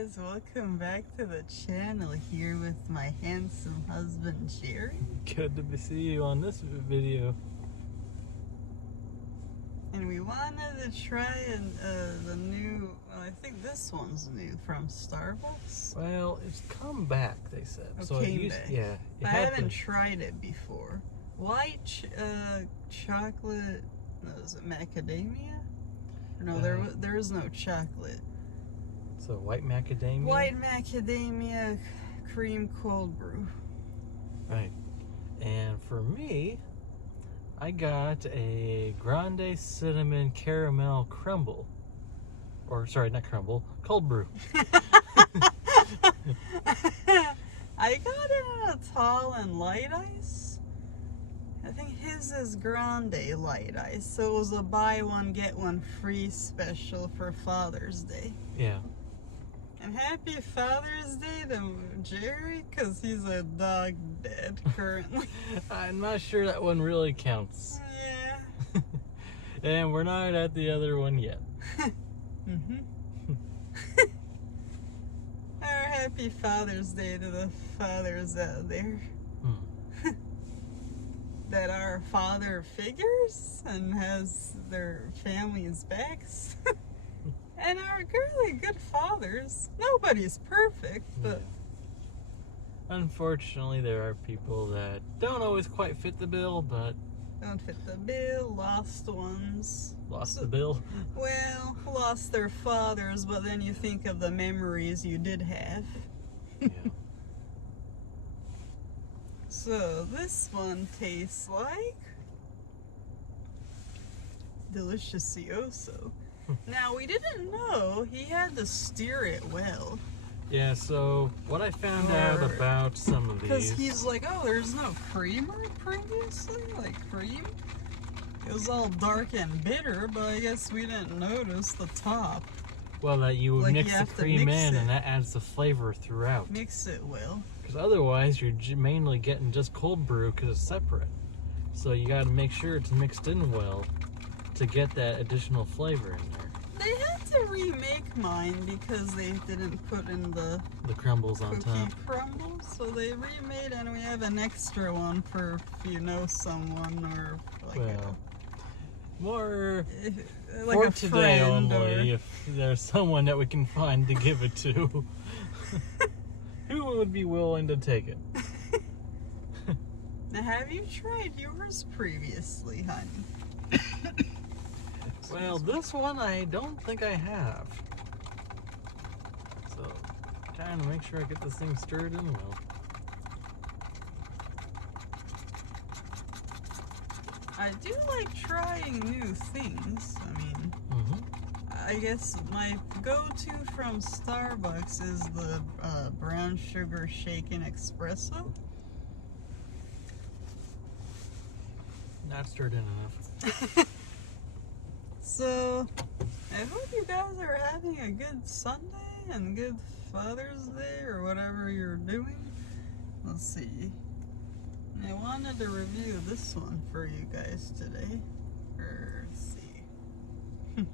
guys, welcome back to the channel here with my handsome husband Jerry. Good to see you on this video. And we wanted to try the new, well, I think this one's new from Starbucks. Well, it's come back, they said. Oh, so came it used, back. yeah. I haven't tried it before. White chocolate, is it macadamia? No, there is no chocolate. So white macadamia? White macadamia cream cold brew. Right. And for me, I got a grande cinnamon caramel crumble. Or, sorry, not crumble, cold brew. I got it in a tall and light ice. I think his is grande light ice, so it was a buy one get one free special for Father's Day. Yeah. And happy Father's Day to Jerry, because he's a dog dad currently. I'm not sure that one really counts. Yeah. And we're not at the other one yet. Our happy Father's Day to the fathers out there. That are father figures and has their families' backs. And are really good fathers. Nobody's perfect, but... Yeah. Unfortunately, there are people that don't always quite fit the bill, but... Don't fit the bill, lost ones. Lost the bill? Well, lost their fathers, but then you think of the memories you did have. Yeah. So, this one tastes like... Delicioso. Now, we didn't know he had to steer it well. Yeah, so what I found out about some of these... Because he's like, oh, there's no creamer previously? Like cream? It was all dark and bitter, but I guess we didn't notice the top. Well, that you Like mix you the have to cream mix in it. and that adds the flavor throughout. Mix it well. Because otherwise you're mainly getting just cold brew because it's separate. So you got to make sure it's mixed in well to get that additional flavor in there. They had to remake mine because they didn't put in the crumbles on top. cookie crumbles. So they remade, and we have an extra one for if you know someone or like Well, more like for a today friend only, or... if there's someone that we can find to give it to. Who would be willing to take it? Now, have you tried yours previously, honey? Well, this one I don't think I have. So, trying to make sure I get this thing stirred in well. I do like trying new things. I mean, I guess my go-to from Starbucks is the brown sugar shaken espresso. Not stirred in enough. So, I hope you guys are having a good Sunday and good Father's Day or whatever you're doing. Let's see. I wanted to review this one for you guys today. Let's see.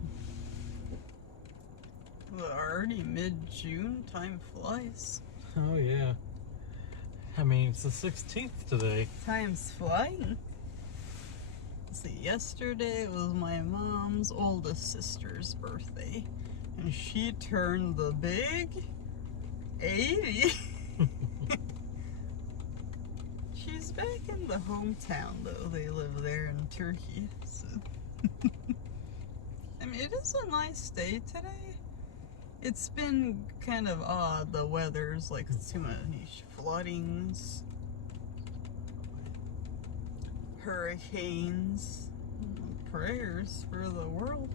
Well, already mid-June, time flies. Oh yeah. I mean, it's the 16th today. Time's flying. Let's see, yesterday was my mom's oldest sister's birthday. And she turned the big 80. She's back in the hometown though. They live there in Turkey. So. I mean, it is a nice day today. It's been kind of odd. The weather's like too many floodings, hurricanes, prayers for the world.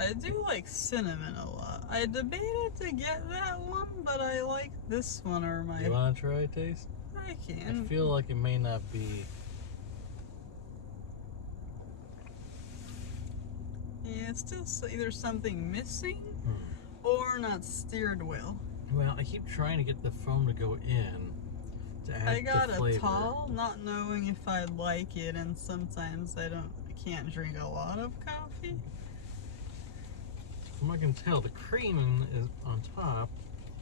I do like cinnamon a lot. I debated to get that one, but I like this one or my... You want to try a taste? I can. I feel like it may not be... Yeah, it's still either something missing or not steered well. Well, I keep trying to get the foam to go in to add I got the flavor. a tall, not knowing if I'd like it, and sometimes I can't drink a lot of coffee. from what I can tell, the cream is on top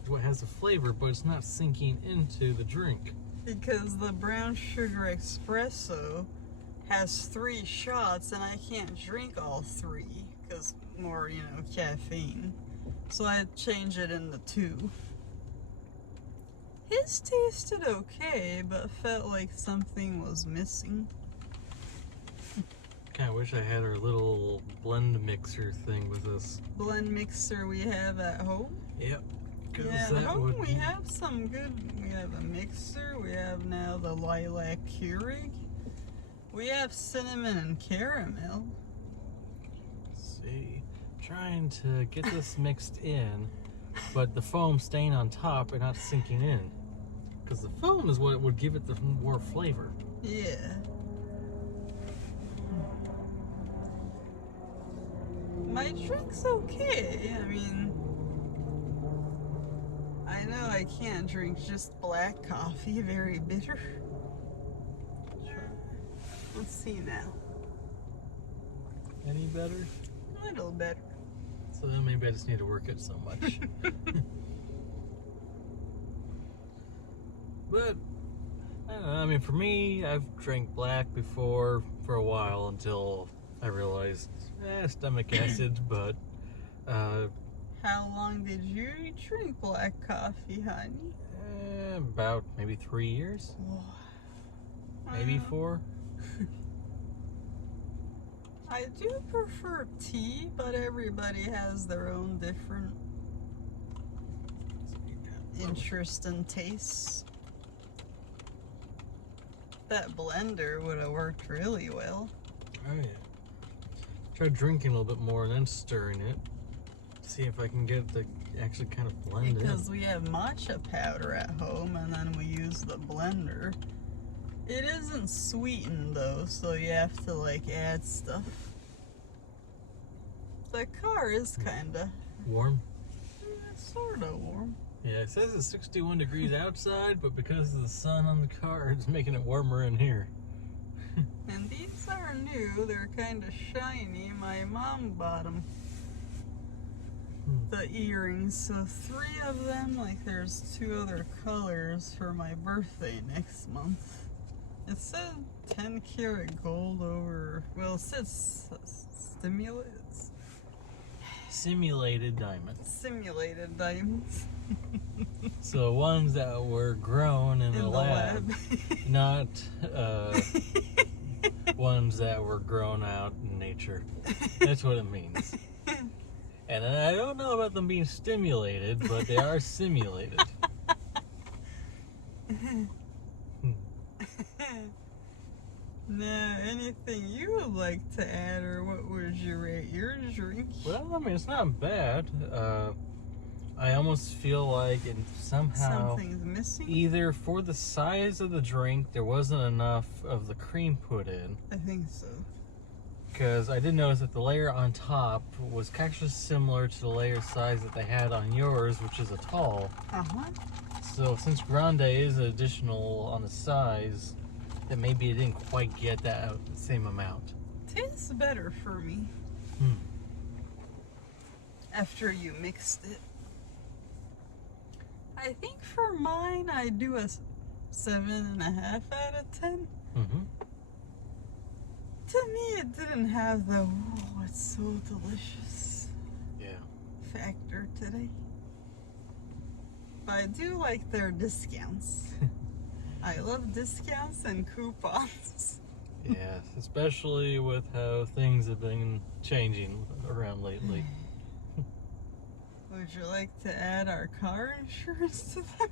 is what has the flavor, but it's not sinking into the drink. Because the brown sugar espresso has 3 shots, and I can't drink all 3 because more, caffeine. So I change it into 2. His tasted okay, but felt like something was missing. Kinda wish I had our little blend mixer thing with us. Blend mixer we have at home? Yep. Yeah, at home we have some good, we have a mixer, we have now the lilac Keurig. We have cinnamon and caramel. Let's see. Trying to get this mixed in, but the foam staying on top and not sinking in. Because the foam is what would give it the more flavor. Yeah. My drink's okay. I mean, I know I can't drink just black coffee, very bitter. Let's see now. Any better? A little better. So then maybe I just need to work it so much. But, I don't know, I mean, for me, I've drank black before for a while until I realized, stomach acid, but, How long did you drink black coffee, honey? about maybe 3 years, maybe 4. I do prefer tea, but everybody has their own different interest and tastes. That blender would have worked really well. Oh yeah. Try drinking a little bit more and then stirring it. See if I can get it to actually kind of blend Because we have matcha powder at home and then we use the blender. It isn't sweetened though, so you have to like add stuff. The car is kinda warm. sorta warm. Yeah, it says it's 61 degrees outside, but because of the sun on the car, it's making it warmer in here. And these are new, they're kinda shiny. My mom bought them. The earrings, so 3 of them, like there's 2 other colors for my birthday next month. It said 10 karat gold over, well, it says Simulated diamonds. simulated diamonds. So ones that were grown in the lab. Not ones that were grown out in nature. That's what it means. And I don't know about them being stimulated, but they are simulated. Now, anything you would like to add, or what would you rate your drink? Well, I mean, it's not bad. I almost feel like it somehow Something's missing. either for the size of the drink, there wasn't enough of the cream put in. I think so. Because I did notice that the layer on top was actually similar to the layer size that they had on yours, which is a tall. So since Grande is additional on the size, that maybe it didn't quite get that same amount. Tastes better for me. After you mixed it. I think for mine, I do a 7.5 out of 10. To me, it didn't have the, oh, it's so delicious factor today. But I do like their discounts. I love discounts and coupons. Yes, especially with how things have been changing around lately. Would you like to add our car insurance to them?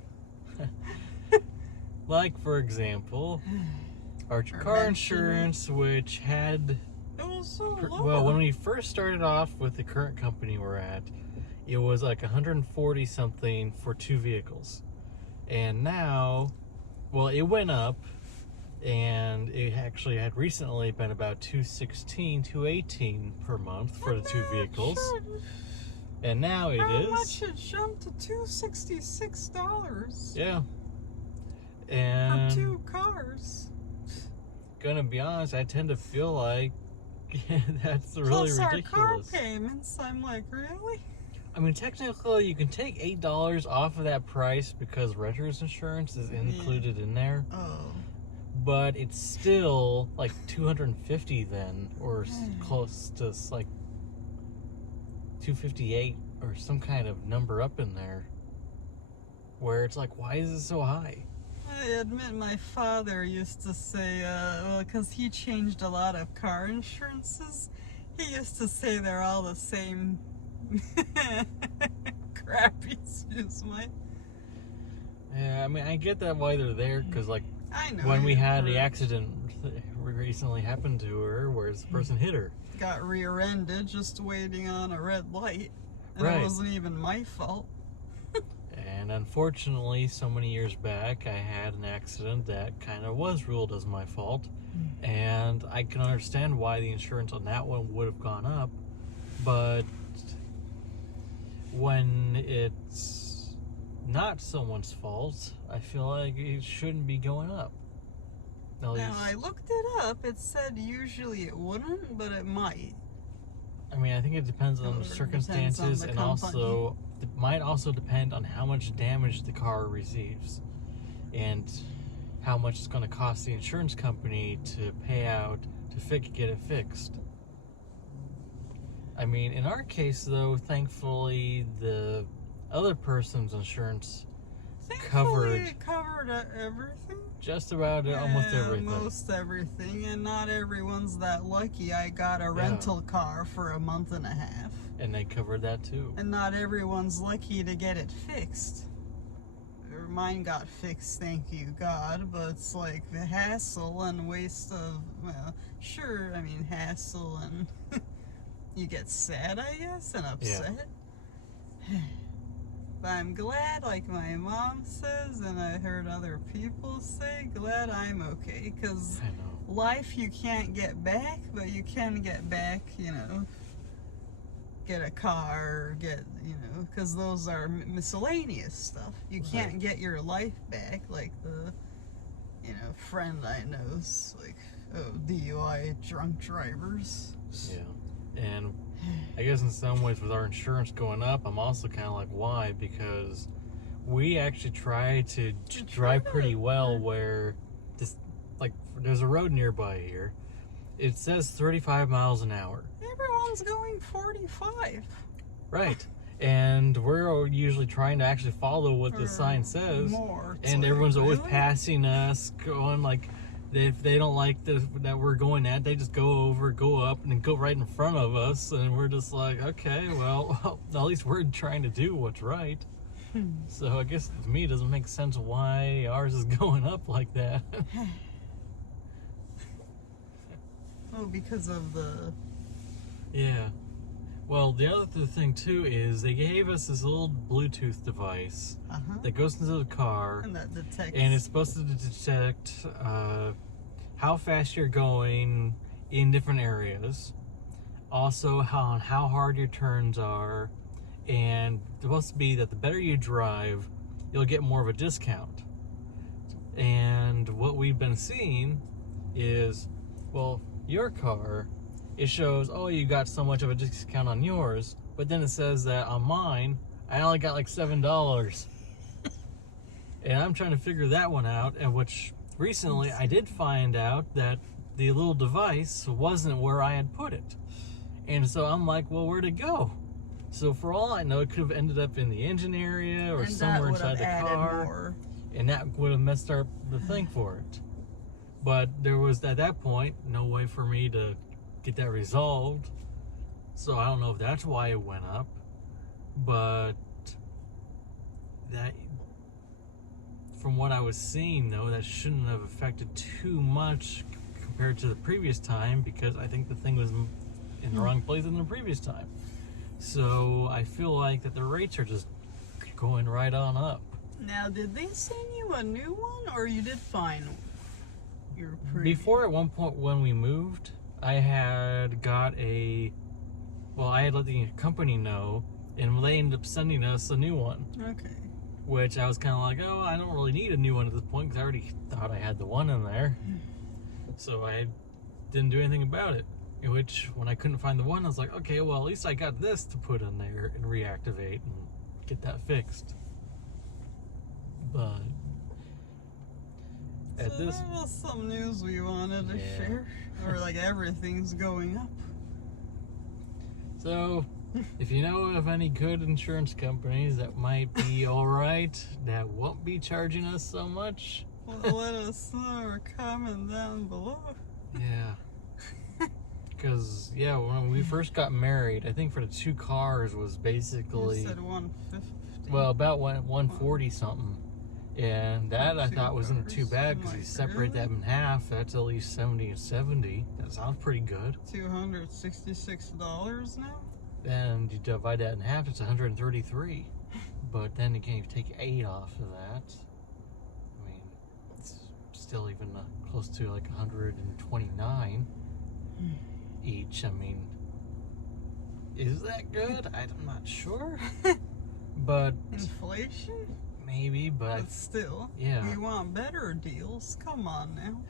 Like, for example, our car insurance, which had... It was so low. Well, when we first started off with the current company we're at, it was like 140 something for 2 vehicles. And now, well, it went up, and it actually had recently been about $216, $218 per month for the 2 vehicles. And now it is... How much it jumped to $266? Yeah. And for 2 cars. gonna be honest, I tend to feel like That's really Plus ridiculous. our car payments. I'm like, really? I mean, technically, you can take $8 off of that price because renter's insurance is included in there. Oh. But it's still like $250 then, or close to like $258 or some kind of number up in there. Where it's like, why is it so high? I admit my father used to say, well, because he changed a lot of car insurances, he used to say they're all the same crappy, excuse me. Yeah, I mean, I get that why they're there, because like I know when we had the accident recently happened to her, where the person hit her. Got rear-ended just waiting on a red light, and Right. It wasn't even my fault. And unfortunately, so many years back, I had an accident that kind of was ruled as my fault. And I can understand why the insurance on that one would have gone up. But when it's not someone's fault, I feel like it shouldn't be going up. At least, Now, I looked it up. It said usually it wouldn't, but it might. I mean, I think it depends on the circumstances, and also it might also depend on how much damage the car receives and how much it's going to cost the insurance company to pay out to get it fixed. I mean, in our case, though, thankfully, the other person's insurance Thankfully, it covered everything. just about almost everything. Most everything, and not everyone's that lucky. I got a rental car for a month and a half. And they covered that too. And not everyone's lucky to get it fixed. Mine got fixed, thank you God, but it's like the hassle and waste of, well, sure, I mean, hassle and you get sad, I guess, and upset. Yeah. But I'm glad, like my mom says, and I heard other people say, glad I'm okay, because life you can't get back, but you can get back, you know, get a car, get, you know, because those are miscellaneous stuff. You can't get your life back, like the, you know, friend I know's, like, DUI drunk drivers. Yeah, and I guess in some ways with our insurance going up, I'm also kind of like, why? Because we actually try to drive pretty well where this, like, there's a road nearby here. It says 35 miles an hour. Everyone's going 45. Right. And we're usually trying to actually follow what the sign says. More. And like, everyone's always really? passing us, going like, if they don't like that we're going at, they just go up, and then go right in front of us. And we're just like, okay, well, at least we're trying to do what's right. So I guess to me it doesn't make sense why ours is going up like that. Oh, because of the... Yeah. Well, the other thing too is they gave us this little Bluetooth device that goes into the car, and that detects... and it's supposed to detect how fast you're going in different areas, also how hard your turns are, and it's supposed to be that the better you drive, you'll get more of a discount. And what we've been seeing is, well, your car, it shows, oh, you got so much of a discount on yours, but then it says that on mine, I only got like $7. And I'm trying to figure that one out, and which recently I did find out that the little device wasn't where I had put it. And so I'm like, well, where'd it go? So for all I know, it could have ended up in the engine area or somewhere inside the car. More. And that would have messed up the thing for it. But there was, at that point, no way for me to get that resolved. So I don't know if that's why it went up. But that, from what I was seeing though, that shouldn't have affected too much compared to the previous time, because I think the thing was in the wrong place than the previous time. So I feel like that the rates are just going right on up. Now, did they send you a new one, or you did find your previous? Before, at one point when we moved, I had got I had let the company know, and they ended up sending us a new one. Okay. Which I was kind of like, oh, I don't really need a new one at this point, because I already thought I had the one in there. So I didn't do anything about it. In which, when I couldn't find the one, I was like, okay, well, at least I got this to put in there and reactivate and get that fixed. But at So this, there was some news we wanted to Yeah. share, or like everything's going up. so if you know of any good insurance companies that might be all right, that won't be charging us so much, Well, let us know or comment down below. yeah. Because, yeah, when we first got married, I think for the 2 cars was You basically, said 150. well, about 140 something. And that For I 2 thought wasn't too cars? bad I'm because you like, separate really? that in half, that's at least 70 and 70. That sounds pretty good. $266 now. And you divide that in half, it's 133. But then again, you take 8 off of that. I mean, it's still even close to like 129 each. I mean, is that good? I'm not sure. But Inflation? maybe, but But still, yeah. we want better deals. Come on now.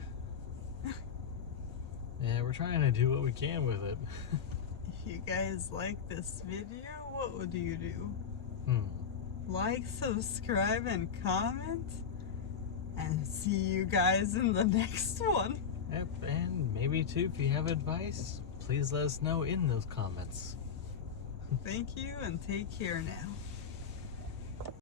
Yeah, we're trying to do what we can with it. If you guys like this video, what would you do? Like, subscribe, and comment. And see you guys in the next one. Yep, and maybe too, if you have advice, please let us know in those comments. Thank you and take care now.